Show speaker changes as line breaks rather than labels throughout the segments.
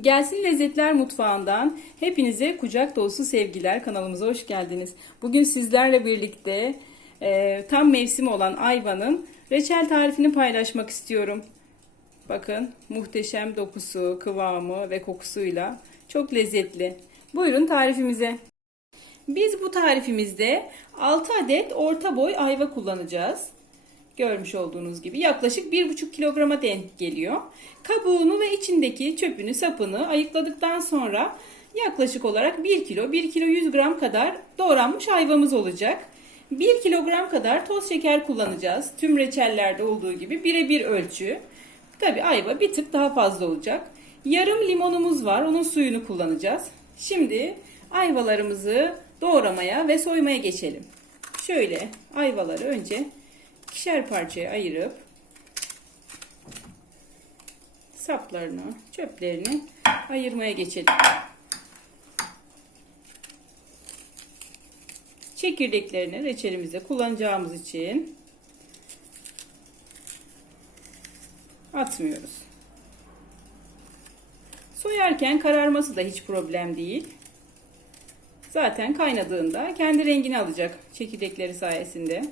Gelsin Lezzetler Mutfağı'ndan hepinize kucak dolusu sevgiler. Kanalımıza hoş geldiniz. Bugün sizlerle birlikte e, tam mevsimi olan ayvanın reçel tarifini paylaşmak istiyorum. Bakın muhteşem dokusu, kıvamı ve kokusuyla çok lezzetli. Buyurun tarifimize. Biz bu tarifimizde 6 adet orta boy ayva kullanacağız. Görmüş olduğunuz gibi yaklaşık 1,5 kilograma denk geliyor. Kabuğunu ve içindeki çöpünü, sapını ayıkladıktan sonra yaklaşık olarak 1 kilo, 1 kilo 100 gram kadar doğranmış ayvamız olacak. 1 kilogram kadar toz şeker kullanacağız. Tüm reçellerde olduğu gibi birebir ölçü. Tabi ayva bir tık daha fazla olacak. Yarım limonumuz var. Onun suyunu kullanacağız. Şimdi ayvalarımızı doğramaya ve soymaya geçelim. Şöyle ayvaları önce ikişer parçaya ayırıp saplarını, çöplerini ayırmaya geçelim. Çekirdeklerini reçelimizde kullanacağımız için atmıyoruz. Soyarken kararması da hiç problem değil. Zaten kaynadığında kendi rengini alacak çekirdekleri sayesinde.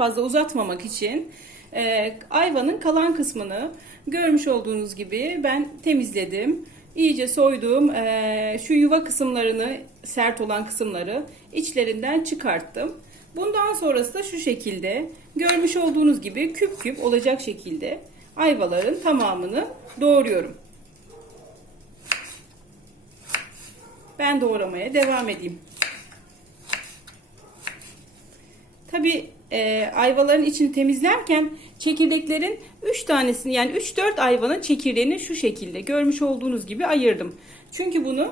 Fazla uzatmamak için e, ayvanın kalan kısmını görmüş olduğunuz gibi ben temizledim. İyice soydum. E, şu yuva kısımlarını, sert olan kısımları içlerinden çıkarttım. Bundan sonrası da şu şekilde görmüş olduğunuz gibi küp küp olacak şekilde ayvaların tamamını doğruyorum. Ben doğramaya devam edeyim. Tabi e, ayvaların içini temizlerken çekirdeklerin 3 tanesini yani 3-4 ayvanın çekirdeğini şu şekilde görmüş olduğunuz gibi ayırdım. Çünkü bunu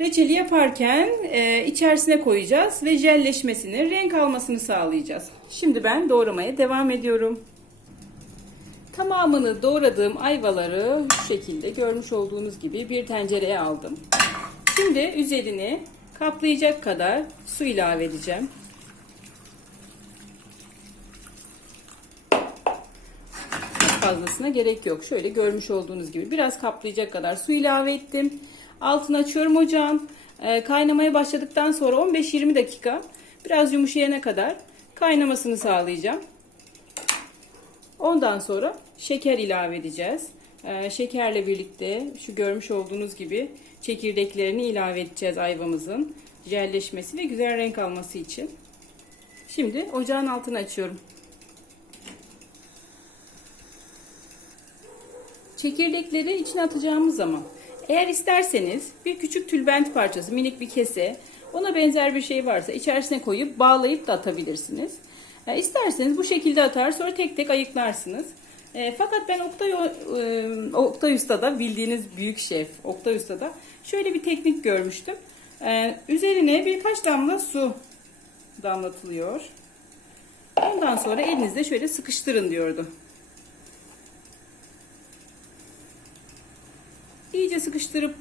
reçeli yaparken e, içerisine koyacağız ve jelleşmesini, renk almasını sağlayacağız. Şimdi ben doğramaya devam ediyorum. Tamamını doğradığım ayvaları şu şekilde görmüş olduğunuz gibi bir tencereye aldım. Şimdi üzerini kaplayacak kadar su ilave edeceğim. Fazlasına gerek yok. Şöyle görmüş olduğunuz gibi biraz kaplayacak kadar su ilave ettim. Altını açıyorum ocağın. Ee, kaynamaya başladıktan sonra 15-20 dakika biraz yumuşayana kadar kaynamasını sağlayacağım. Ondan sonra şeker ilave edeceğiz. Ee, şekerle birlikte şu görmüş olduğunuz gibi çekirdeklerini ilave edeceğiz ayvamızın jelleşmesi ve güzel renk alması için. Şimdi ocağın altını açıyorum. Çekirdekleri içine atacağımız zaman eğer isterseniz bir küçük tülbent parçası, minik bir kese, ona benzer bir şey varsa içerisine koyup bağlayıp da atabilirsiniz. E, isterseniz bu şekilde atar sonra tek tek ayıklarsınız. E, fakat ben Oktay, e, Oktay Usta'da bildiğiniz büyük şef Oktay Usta'da şöyle bir teknik görmüştüm. E, üzerine birkaç damla su damlatılıyor. Ondan sonra elinizde şöyle sıkıştırın diyordu. İyice sıkıştırıp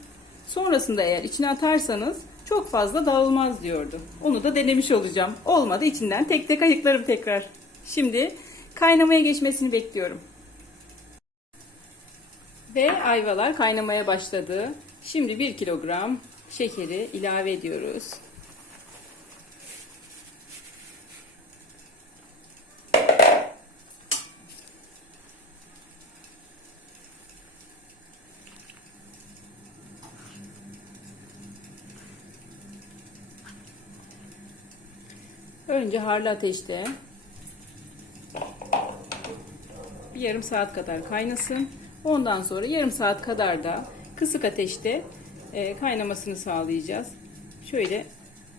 sonrasında eğer içine atarsanız çok fazla dağılmaz diyordu. Onu da denemiş olacağım. Olmadı içinden tek tek ayıklarım tekrar. Şimdi kaynamaya geçmesini bekliyorum. Ve ayvalar kaynamaya başladı. Şimdi 1 kilogram şekeri ilave ediyoruz. Önce harlı ateşte bir yarım saat kadar kaynasın. Ondan sonra yarım saat kadar da kısık ateşte e, kaynamasını sağlayacağız. Şöyle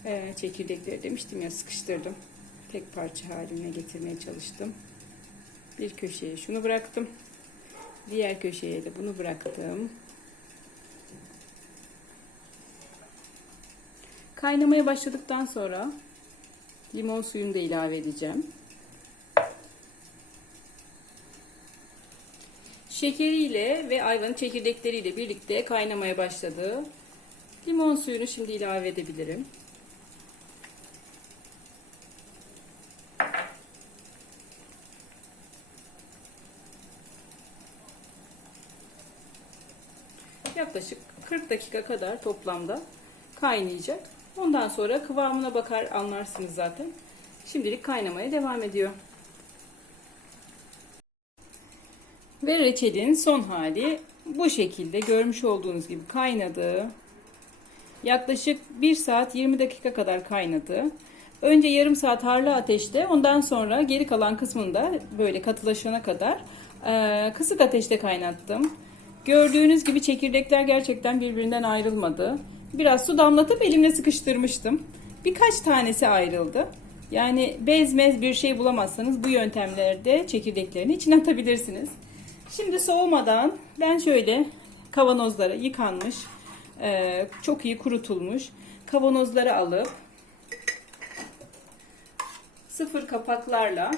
e, çekirdekleri demiştim ya sıkıştırdım. Tek parça haline getirmeye çalıştım. Bir köşeye şunu bıraktım. Diğer köşeye de bunu bıraktım. Kaynamaya başladıktan sonra limon suyunu da ilave edeceğim. Şekeriyle ve ayvanın çekirdekleriyle birlikte kaynamaya başladı. Limon suyunu şimdi ilave edebilirim. Yaklaşık 40 dakika kadar toplamda kaynayacak. Ondan sonra kıvamına bakar anlarsınız zaten. Şimdilik kaynamaya devam ediyor. Ve reçelin son hali bu şekilde görmüş olduğunuz gibi kaynadı. Yaklaşık 1 saat 20 dakika kadar kaynadı. Önce yarım saat harlı ateşte ondan sonra geri kalan kısmını da böyle katılaşana kadar e, kısık ateşte kaynattım. Gördüğünüz gibi çekirdekler gerçekten birbirinden ayrılmadı. Biraz su damlatıp elimle sıkıştırmıştım. Birkaç tanesi ayrıldı. Yani bezmez bir şey bulamazsanız bu yöntemlerde çekirdeklerini içine atabilirsiniz. Şimdi soğumadan ben şöyle kavanozlara yıkanmış, e, çok iyi kurutulmuş kavanozları alıp sıfır kapaklarla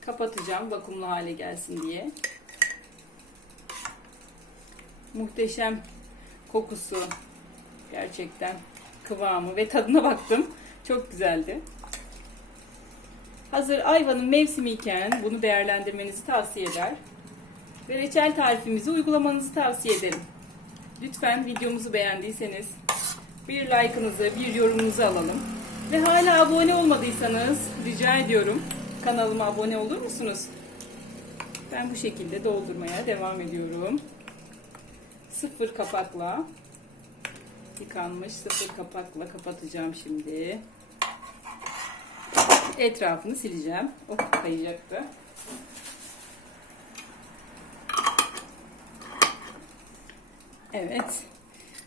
kapatacağım vakumlu hale gelsin diye. Muhteşem kokusu gerçekten kıvamı ve tadına baktım. Çok güzeldi. Hazır ayvanın mevsimi iken bunu değerlendirmenizi tavsiye eder. Ve reçel tarifimizi uygulamanızı tavsiye ederim. Lütfen videomuzu beğendiyseniz bir like'ınızı, bir yorumunuzu alalım. Ve hala abone olmadıysanız rica ediyorum kanalıma abone olur musunuz? Ben bu şekilde doldurmaya devam ediyorum. Sıfır kapakla yıkanmış sıfır kapakla kapatacağım şimdi. Etrafını sileceğim. Oh kayacaktı. Evet.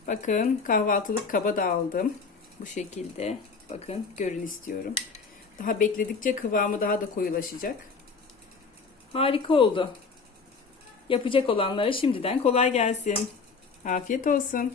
Bakın kahvaltılık kaba da aldım. Bu şekilde. Bakın görün istiyorum. Daha bekledikçe kıvamı daha da koyulaşacak. Harika oldu. Yapacak olanlara şimdiden kolay gelsin. Afiyet olsun.